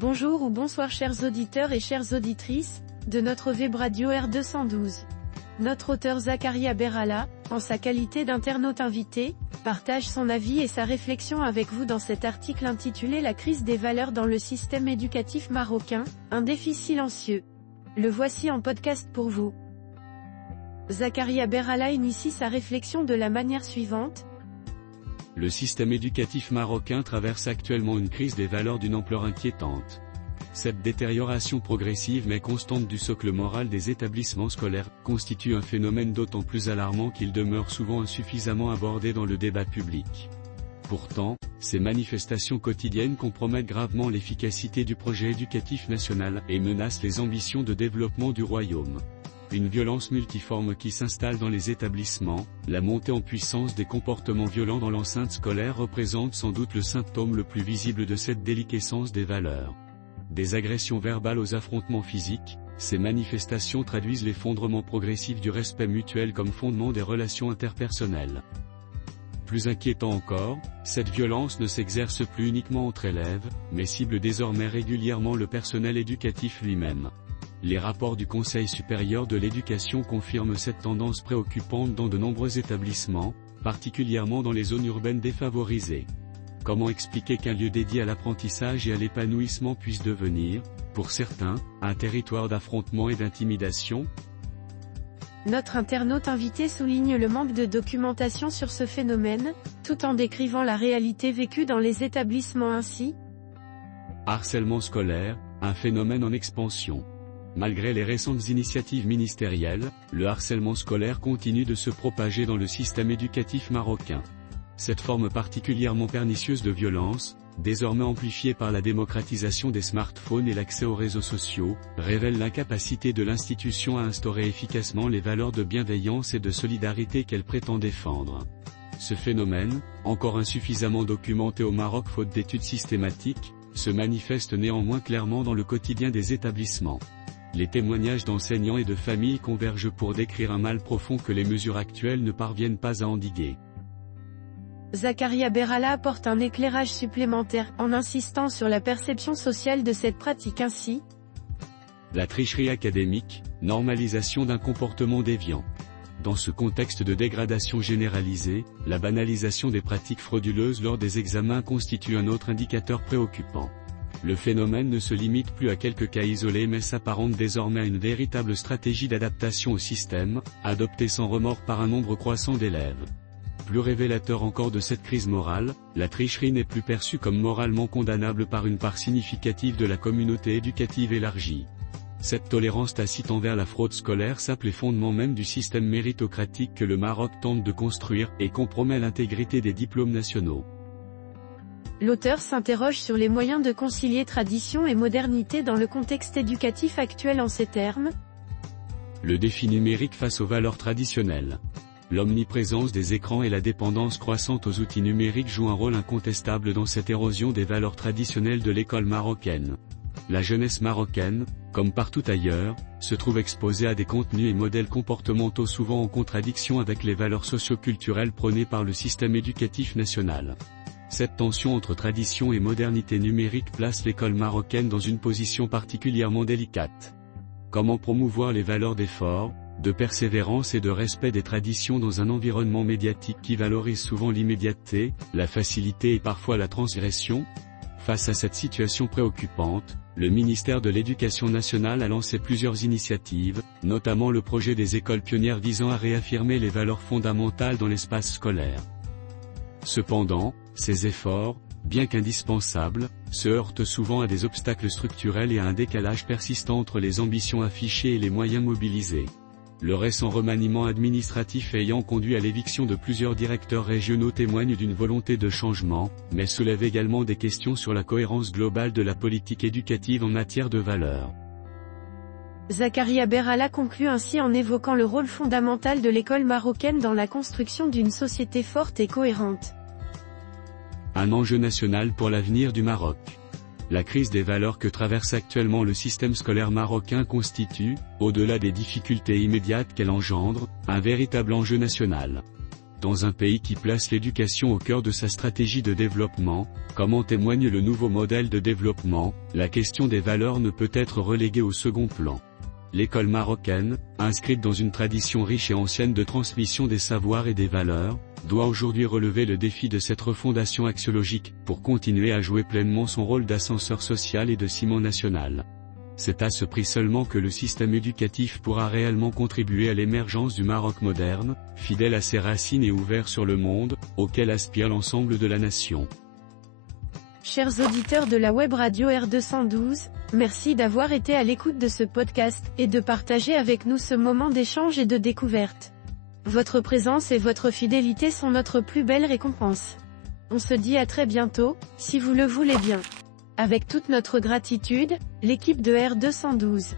Bonjour ou bonsoir chers auditeurs et chères auditrices, de notre web radio R212. Notre auteur Zakaria Berhala, en sa qualité d'internaute invité, partage son avis et sa réflexion avec vous dans cet article intitulé La crise des valeurs dans le système éducatif marocain, un défi silencieux. Le voici en podcast pour vous. Zakaria Berhala initie sa réflexion de la manière suivante. Le système éducatif marocain traverse actuellement une crise des valeurs d'une ampleur inquiétante. Cette détérioration progressive mais constante du socle moral des établissements scolaires constitue un phénomène d'autant plus alarmant qu'il demeure souvent insuffisamment abordé dans le débat public. Pourtant, ces manifestations quotidiennes compromettent gravement l'efficacité du projet éducatif national et menacent les ambitions de développement du royaume. Une violence multiforme qui s'installe dans les établissements, la montée en puissance des comportements violents dans l'enceinte scolaire représente sans doute le symptôme le plus visible de cette déliquescence des valeurs. Des agressions verbales aux affrontements physiques, ces manifestations traduisent l'effondrement progressif du respect mutuel comme fondement des relations interpersonnelles. Plus inquiétant encore, cette violence ne s'exerce plus uniquement entre élèves, mais cible désormais régulièrement le personnel éducatif lui-même. Les rapports du Conseil supérieur de l'éducation confirment cette tendance préoccupante dans de nombreux établissements, particulièrement dans les zones urbaines défavorisées. Comment expliquer qu'un lieu dédié à l'apprentissage et à l'épanouissement puisse devenir, pour certains, un territoire d'affrontement et d'intimidation ? Notre internaute invité souligne le manque de documentation sur ce phénomène, tout en décrivant la réalité vécue dans les établissements ainsi. Harcèlement scolaire, un phénomène en expansion. Malgré les récentes initiatives ministérielles, le harcèlement scolaire continue de se propager dans le système éducatif marocain. Cette forme particulièrement pernicieuse de violence, désormais amplifiée par la démocratisation des smartphones et l'accès aux réseaux sociaux, révèle l'incapacité de l'institution à instaurer efficacement les valeurs de bienveillance et de solidarité qu'elle prétend défendre. Ce phénomène, encore insuffisamment documenté au Maroc faute d'études systématiques, se manifeste néanmoins clairement dans le quotidien des établissements. Les témoignages d'enseignants et de familles convergent pour décrire un mal profond que les mesures actuelles ne parviennent pas à endiguer. Zakaria Berhala apporte un éclairage supplémentaire, en insistant sur la perception sociale de cette pratique ainsi. La tricherie académique, normalisation d'un comportement déviant. Dans ce contexte de dégradation généralisée, la banalisation des pratiques frauduleuses lors des examens constitue un autre indicateur préoccupant. Le phénomène ne se limite plus à quelques cas isolés mais s'apparente désormais à une véritable stratégie d'adaptation au système, adoptée sans remords par un nombre croissant d'élèves. Plus révélateur encore de cette crise morale, la tricherie n'est plus perçue comme moralement condamnable par une part significative de la communauté éducative élargie. Cette tolérance tacite envers la fraude scolaire sape les fondements même du système méritocratique que le Maroc tente de construire et compromet l'intégrité des diplômes nationaux. L'auteur s'interroge sur les moyens de concilier tradition et modernité dans le contexte éducatif actuel en ces termes. Le défi numérique face aux valeurs traditionnelles. L'omniprésence des écrans et la dépendance croissante aux outils numériques jouent un rôle incontestable dans cette érosion des valeurs traditionnelles de l'école marocaine. La jeunesse marocaine, comme partout ailleurs, se trouve exposée à des contenus et modèles comportementaux souvent en contradiction avec les valeurs socio-culturelles prônées par le système éducatif national. Cette tension entre tradition et modernité numérique place l'école marocaine dans une position particulièrement délicate. Comment promouvoir les valeurs d'effort, de persévérance et de respect des traditions dans un environnement médiatique qui valorise souvent l'immédiateté, la facilité et parfois la transgression ? Face à cette situation préoccupante, le ministère de l'Éducation nationale a lancé plusieurs initiatives, notamment le projet des écoles pionnières visant à réaffirmer les valeurs fondamentales dans l'espace scolaire. Cependant, ces efforts, bien qu'indispensables, se heurtent souvent à des obstacles structurels et à un décalage persistant entre les ambitions affichées et les moyens mobilisés. Le récent remaniement administratif ayant conduit à l'éviction de plusieurs directeurs régionaux témoigne d'une volonté de changement, mais soulève également des questions sur la cohérence globale de la politique éducative en matière de valeurs. Zakaria Berhala conclut ainsi en évoquant le rôle fondamental de l'école marocaine dans la construction d'une société forte et cohérente. Un enjeu national pour l'avenir du Maroc. La crise des valeurs que traverse actuellement le système scolaire marocain constitue, au-delà des difficultés immédiates qu'elle engendre, un véritable enjeu national. dans un pays qui place l'éducation au cœur de sa stratégie de développement, comme en témoigne le nouveau modèle de développement, la question des valeurs ne peut être reléguée au second plan. L'école marocaine, inscrite dans une tradition riche et ancienne de transmission des savoirs et des valeurs, doit aujourd'hui relever le défi de cette refondation axiologique, pour continuer à jouer pleinement son rôle d'ascenseur social et de ciment national. C'est à ce prix seulement que le système éducatif pourra réellement contribuer à l'émergence du Maroc moderne, fidèle à ses racines et ouvert sur le monde, auquel aspire l'ensemble de la nation. Chers auditeurs de la web radio R212, merci d'avoir été à l'écoute de ce podcast, et de partager avec nous ce moment d'échange et de découverte. Votre présence et votre fidélité sont notre plus belle récompense. On se dit à très bientôt, si vous le voulez bien. Avec toute notre gratitude, l'équipe de R212.